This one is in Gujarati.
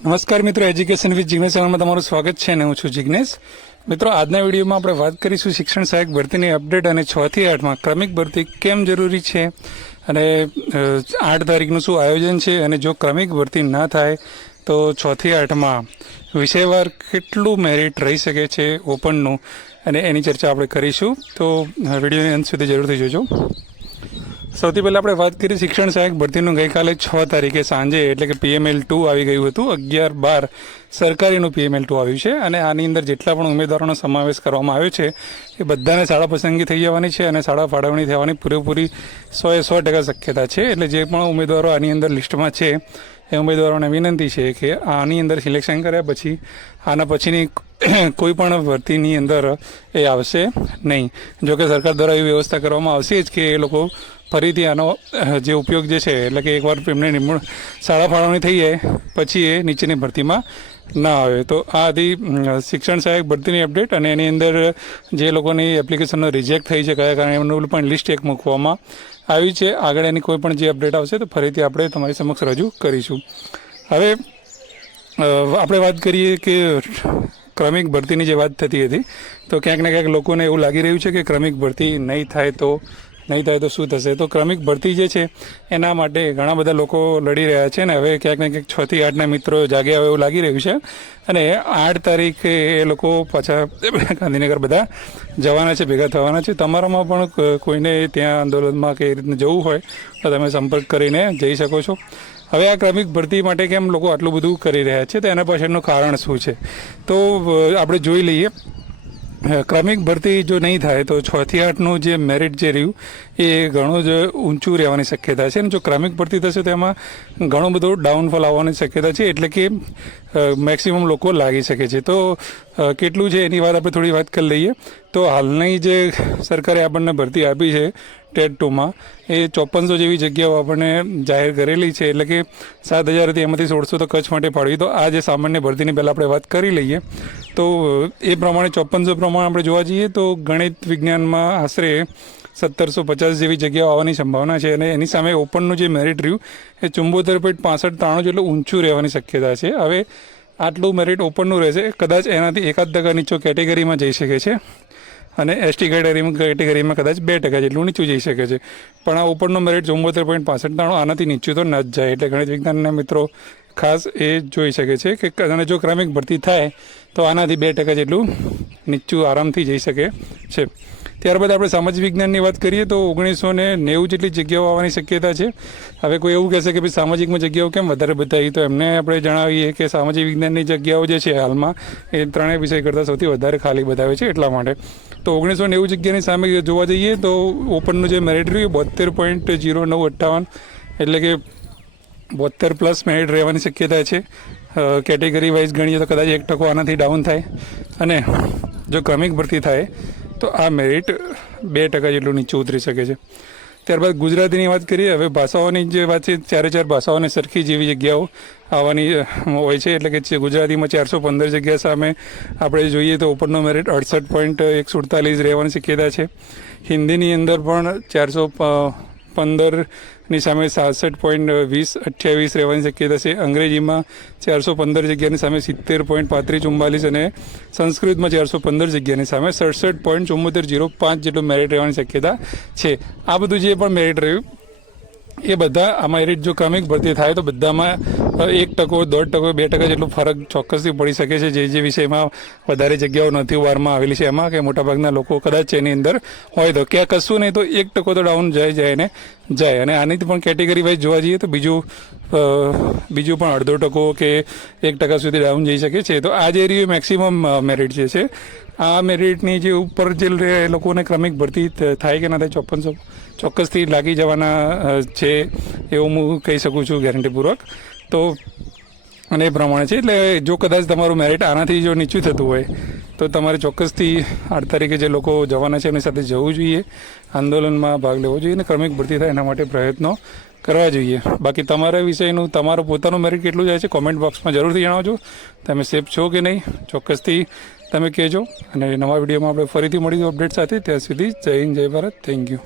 નમસ્કાર મિત્રો, એજ્યુકેશન વિથ જિગ્નેશ ચેનલમાં તમારું સ્વાગત છે અને હું છું જિગ્નેશ. મિત્રો, આજના વિડીયોમાં આપણે વાત કરીશું શિક્ષણ સહાયક ભરતીની અપડેટ અને 6 થી 8માં ક્રમિક ભરતી કેમ જરૂરી છે અને 8 તારીખનું શું આયોજન છે અને જો ક્રમિક ભરતી ના થાય તો 6 થી 8માં વિષયવાર કેટલું મેરિટ રહી શકે છે ઓપનનું અને એની ચર્ચા આપણે કરીશું. તો વિડીયોની અંત સુધી જરૂરથી જોજો. સૌથી પહેલાં આપણે વાત કરીએ શિક્ષણ સહાયક ભરતીનું ગઈકાલે 6 તારીખે સાંજે એટલે કે PML2 આવી ગયું હતું. 11-12 સરકારીનું PML2 આવ્યું છે અને આની અંદર જેટલા પણ ઉમેદવારોનો સમાવેશ કરવામાં આવ્યો છે એ બધાને શાળા પસંદગી થઈ જવાની છે અને શાળા ફાળવણી થવાની પૂરેપૂરી 100% શક્યતા છે. એટલે જે પણ ઉમેદવારો આની અંદર લિસ્ટમાં છે એ ઉમેદવારોને વિનંતી છે કે આની અંદર સિલેક્શન કર્યા પછી આના પછીની કોઈ પણ ભરતીની અંદર એ આવશે નહીં. જોકે સરકાર દ્વારા એવી વ્યવસ્થા કરવામાં આવશે જ કે એ લોકો ફરીથી આનો જે ઉપયોગ જે છે એટલે કે એકવાર એમને નિમણૂક શાળા ફાળવણી થઈ જાય પછી એ નીચેની ભરતીમાં ના આવે. તો આ હતી શિક્ષણ સહાયક ભરતીની અપડેટ અને એની અંદર જે લોકોની એપ્લિકેશનનો રિજેક્ટ થઈ છે કયા કારણે એમનું પણ લિસ્ટ એક મૂકવામાં આવી છે. આગળ એની કોઈ પણ જે અપડેટ આવશે તો ફરીથી આપણે તમારી સમક્ષ રજૂ કરીશું. હવે આપણે વાત કરીએ કે ક્રમિક ભરતીની જે વાત થતી હતી તો ક્યાંક ને ક્યાંક લોકોને એવું લાગી રહ્યું છે કે ક્રમિક ભરતી નહીં થાય તો શું થશે. તો ક્રમિક ભરતી જે છે એના માટે ઘણા બધા લોકો લડી રહ્યા છે ને હવે ક્યાંક ને ક્યાંક 6 થી 8ના મિત્રો જાગે આવે એવું લાગી રહ્યું છે અને 8 તારીખે એ લોકો પાછા ગાંધીનગર બધા જવાના છે, ભેગા થવાના છે. તમારામાં પણ કોઈને ત્યાં આંદોલનમાં કે એ રીતનું જવું હોય તો તમે સંપર્ક કરીને જઈ શકો છો. હવે આ ક્રમિક ભરતી માટે કેમ લોકો આટલું બધું કરી રહ્યા છે તો એના પાછળનું કારણ શું છે તો આપણે જોઈ લઈએ. ક્રમિક ભરતી જો નહીં થાય તો 6 થી 8નું જે મેરિટ જે રહ્યું એ ઘણું જ ઊંચું રહેવાની શક્યતા છે અને જો ક્રમિક ભરતી થશે તો એમાં ઘણું બધું ડાઉનફોલ આવવાની શક્યતા છે. એટલે કે મેક્સિમમ લોકો લાગી શકે છે. તો કેટલું છે એની વાત આપણે થોડી વાત કરી લઈએ. તો હાલની જે સરકારે આપણને ભરતી આપી છે ટેટ 2માં એ 5400 જેવી જગ્યાઓ આપણને જાહેર કરેલી છે. એટલે કે 7000 હતી એમાંથી 1600 તો કચ્છ માટે ફાળવી. તો આ જે સામાન્ય ભરતીની પહેલાં આપણે વાત કરી લઈએ તો એ પ્રમાણે 5400 પ્રમાણે આપણે જોવા જઈએ તો ગણિત વિજ્ઞાનમાં આશરે 1750 જેવી જગ્યાઓ આવવાની સંભાવના છે અને એની સામે ઓપનનું જે મેરિટ રહ્યું એ 74.6593 જેટલું ઊંચું રહેવાની શક્યતા છે. હવે આટલું મેરિટ ઓપનનું રહેશે, કદાચ એનાથી 1% નીચો કેટેગરીમાં જઈ શકે છે અને ST કેટેગરીમાં કદાચ 2% જેટલું નીચું જઈ શકે છે. પણ આ ઓપનનું મેરિટ 74.6593 આનાથી નીચું તો ન જ જાય. એટલે ગણિત વિજ્ઞાનના મિત્રો ખાસ એ જોઈ શકે છે કે અને જો ક્રમિક ભરતી થાય તો આનાથી 2% જેટલું નીચું આરામથી જઈ શકે છે. ત્યારબાદ આપણે સામાજિક વિજ્ઞાનની વાત કરીએ તો 1990 જેટલી જગ્યાઓ આવવાની શક્યતા છે. હવે કોઈ એવું કહેશે કે ભાઈ સામાજિકમાં જગ્યાઓ કેમ વધારે બતાવી તો એમને આપણે જણાવીએ કે સામાજિક વિજ્ઞાનની જગ્યાઓ જે છે હાલમાં એ ત્રણેય વિષય કરતાં સૌથી વધારે ખાલી બતાવે છે એટલા માટે. તો 1990 જગ્યાની સામે જોવા જઈએ તો ઓપનનું જે મેરિટ રહ્યું 72.0958 એટલે કે 72+ મેરિટ રહેવાની શક્યતા છે. કેટેગરી વાઇઝ ગણીએ તો કદાચ 1% આનાથી ડાઉન થાય અને જો ક્રમિક ભરતી થાય તો આ મેરિટ 2% જેટલું નીચું ઉતરી શકે છે. ત્યારબાદ ગુજરાતીની વાત કરીએ. હવે ભાષાઓની જે વાત છે 4 ભાષાઓને સરખી જેવી જગ્યાઓ આવવાની હોય છે. એટલે કે ગુજરાતીમાં 415 જગ્યા સામે આપણે જોઈએ તો ઓપનનો મેરિટ 68.147 રહેવાની શક્યતા છે. હિન્દીની અંદર પણ 415ની સામે 67.2028 રહેવાની શક્યતા છે. અંગ્રેજીમાં 415 જગ્યાની સામે 70.3544 અને સંસ્કૃતમાં 415 જગ્યાની સામે 67.7405 જેટલું મેરિટ રહેવાની શક્યતા છે. આ બધું જે પણ મેરિટ રહ્યું એ બધા આ મેરિટ જો ક્રમિક ભરતી થાય તો બધામાં 1%, 1.5%, 2% જેટલું ફરક ચોક્કસથી પડી શકે છે. જે વિષયમાં વધારે જગ્યાઓ નથી વારમાં આવેલી છે એમાં કે મોટાભાગના લોકો કદાચ એની અંદર હોય તો ક્યાં કશું નહીં તો 1% તો ડાઉન જાય અને આની પણ કેટેગરી વાઇઝ જોવા જઈએ તો બીજું પણ 0.5% કે 1% સુધી ડાઉન જઈ શકે છે. તો આ જે રહ્યું મેક્સિમમ મેરિટ જે છે આ મેરિટની જે ઉપર જે લોકોને ક્રમિક ભરતી થાય કે ના થાય 5400 ચોક્કસથી લાગી જવાના છે એવું હું કહી શકું છું ગેરંટીપૂર્વક. તો અને એ પ્રમાણે છે. એટલે જો કદાચ તમારું મેરિટ આનાથી જો નીચું થતું હોય તો તમારે ચોક્કસથી 8 તારીખે જે લોકો જવાના છે એમની સાથે જવું જોઈએ, આંદોલનમાં ભાગ લેવો જોઈએ અને ક્રમિક ભરતી થાય એના માટે પ્રયત્નો કરવા જોઈએ. બાકી તમારા વિષયનું તમારું પોતાનું મેરિટ કેટલું જાય છે કોમેન્ટ બોક્સમાં જરૂરથી જણાવજો. તમે સેફ છો કે નહીં ચોક્કસથી તમે કહેજો અને નવા વિડીયોમાં આપણે ફરીથી મળીશું અપડેટ સાથે. ત્યાં સુધી જય હિન્દ, જય ભારત. Thank you.